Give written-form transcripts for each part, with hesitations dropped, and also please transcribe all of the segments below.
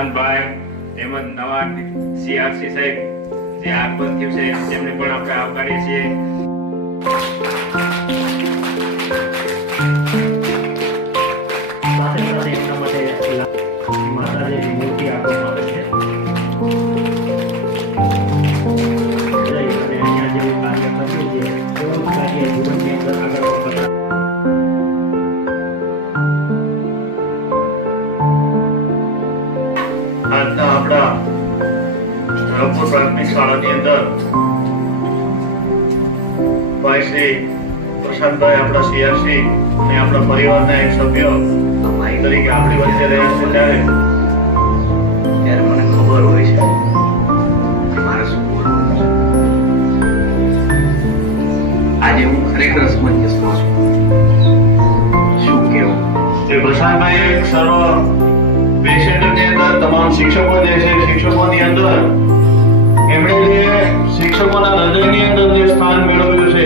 પ્રશાંતભાઈ તેમજ નવા સીઆરસી સાહેબ જે આગમન થયું છે તેમને પણ આપણે આવકારીએ છીએ. સાથે સાથે એમના માટે માતાજીની મૂર્તિ આપવામાં આવે છે. અને અહીંયા જે કાર્ય કર્યું છે એવું કાર્ય જીવનની અંદર આગળ વધતા આજના આપણા ધરમપુર પ્રાથમિક શાળાની અંદર ભાઈ શ્રી પ્રશાંતભાઈ આપણા સીઆરસી અને આપણા પરિવારના એક સભ્ય તરીકે આપણી વચ્ચે રહ્યા છે ત્યારે મને ખબર હોય છે કે મારે શું બોલવું છે. આજે હું ખરેખર અસમંજસમાં છું. શું કહેવું? એ પ્રશાંતભાઈ એક સર્વ પેશન્ટની અંદર તમામ શિક્ષકો જે છે શિક્ષકોની અંદર એમણે જે શિક્ષકોના હૃદયની અંદર જે સ્થાન મેળવ્યું છે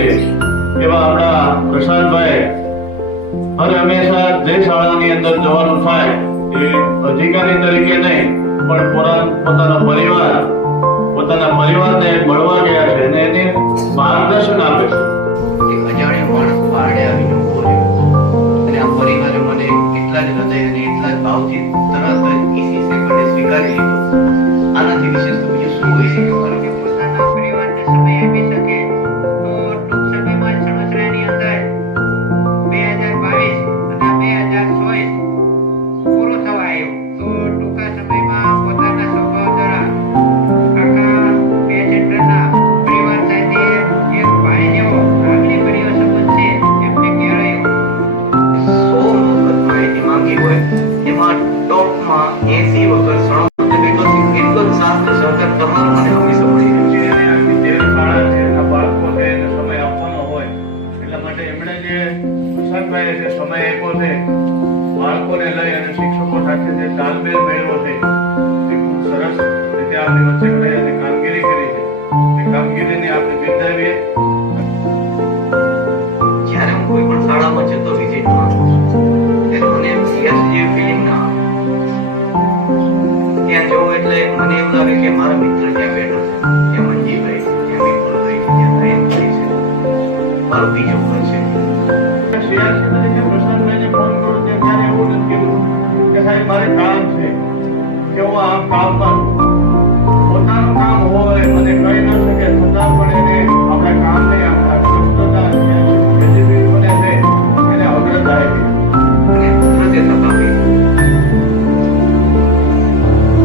એવા આપણા પ્રશાંતભાઈ હર હંમેશા જે શાળાની અંદર જવાનું થાય એ અધિકારી તરીકે નહીં પણ પોતાના પરિવારને મળવા ગયા છે અને એને માર્ગદર્શન આપે છે. એક અજાણ્યો માણસ બહારને આવીને ઉભો રહ્યો અને આ પરિવારે મને એટલા જ હૃદય અને એટલા જ ભાવથી તરત જ ઈસી સેકન્ડે સ્વીકારી લીધો. આનાથી વિશેષ તો બીજું શું હોઈ શકે? પોતાના પરિવારને સમય આપી શકે તો ટૂંક સમયમાં સણોસરાની અંદર 2022 અને 2024 પૂરું થવા આવ્યું. તો ટૂંકા સમયમાં પોતાના સ્વભાવ દ્વારા આખા બે સેન્ટરના પરિવાર સાથે એક ભાઈ જેવો લાગણીભર્યો સંબંધ છે એમને કહેવાયો. 100 વખત માહિતી માંગી હોય એમાં ટોપમાં 80 વખત એટલો જ સાથ સહકાર તમારો મને હંમેશા મળી રહ્યો છે. જે શાળા છે એના બાળકોને એને સમય આપવાનો હોય એટલા માટે એમણે જે પ્રશાંતભાઈએ જે સમય આપ્યો છે બાળકોને લઈ અને શિક્ષકો સાથે જે તાલમેલ મેળવ્યો છે એ ખૂબ સરસ રીતે આપણી વચ્ચે રહી અને કામગીરી કરી છે. એ કામગીરીને આપણે બિરદાવીએ. જ્યારે હું કોઈ પણ શાળામાં જતો વિઝિટમાં ત્યારે મને એમ સીઆરસી જેવી ફિલિંગ ના આવે. ત્યાં જવું એટલે મને એવું લાગે કે મારા મિત્ર ત્યાં બેઠા છે, ત્યાં મંજીભાઈ છે, ત્યાં વિપુલભાઈ છે, ત્યાં નયનભાઈ છે, મારો બીજો ઘર છે. સીઆરસી તરીકે પ્રશાંતભાઈને ફોન કરું ત્યારે એવું નથી કીધું કે સાહેબ મારે કામ છે કે હું આ કામમાં પોતાનું કામ હોય મને કહી ન શકે છતાં પણ એને આપણા કામને આપણા કષ્ટતા બને છે એને અગ્રતા આપી અને કુદરતે તપાવી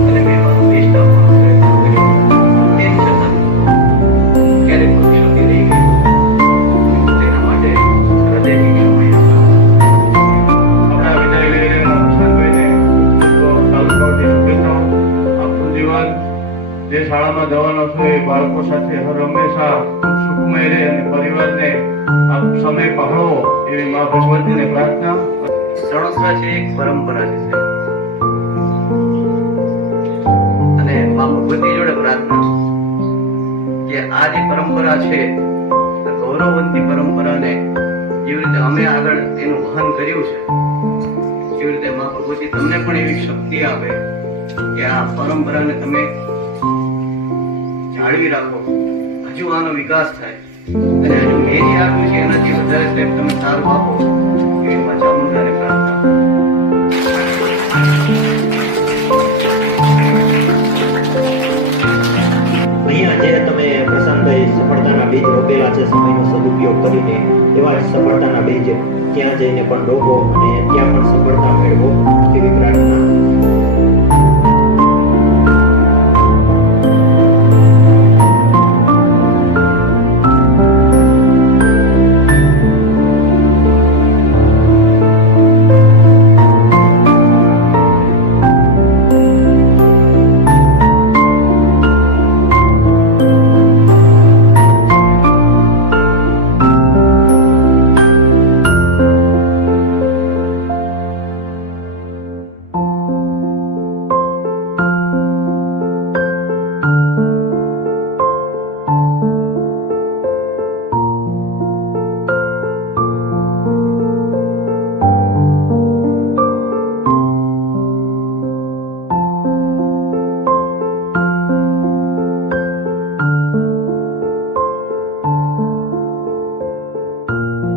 અને મેં મારું બેસ્ટ આપવાનો પ્રયત્ન કર્યો. તેમ છતાં ક્યારેક કોઈ ક્ષતિ રહી ગઈ તેના માટે હૃદયથી ક્ષમા આપણા વિદાય લઈ રહેલા પ્રશાંતભાઈને તાલુકાઓની શુભેચ્છાઓ. આપણું જીવન જે શાળામાં જવાનો છો એ બાળકો સાથે હર હંમેશા સુખમય રહે અને પરિવારને આ સમય પહોળો એવી મા ભગવતીને પ્રાર્થના. સણોસરા છે એક પરંપરા છે અને મા ભગવતી જોડે પ્રાર્થના કે આ જે પરંપરા છે ગૌરવવંતી પરંપરાને જેવી રીતે અમે આગળ એનું વહન કર્યું છે એવી રીતે મા ભગવતી તમને પણ એવી શક્તિ આપે કે આ પરંપરાને તમે જાળવી રાખો, હજુ આનો વિકાસ થાય અને હજુ મેં જે આપ્યું છે એનાથી વધારે સ્ટેપ તમે સારું આપો એવી મા ચામુંડાને પ્રાર્થના. અહીંયા જે તમે પ્રશાંતભાઈ સફળતાના બીજ રોપેલા છે સમયનો સદુપયોગ કરીને એવા જ સફળતાના બીજ ત્યાં જઈને પણ રોપો અને ત્યાં પણ સફળતા મેળવો એવી પ્રાર્થના.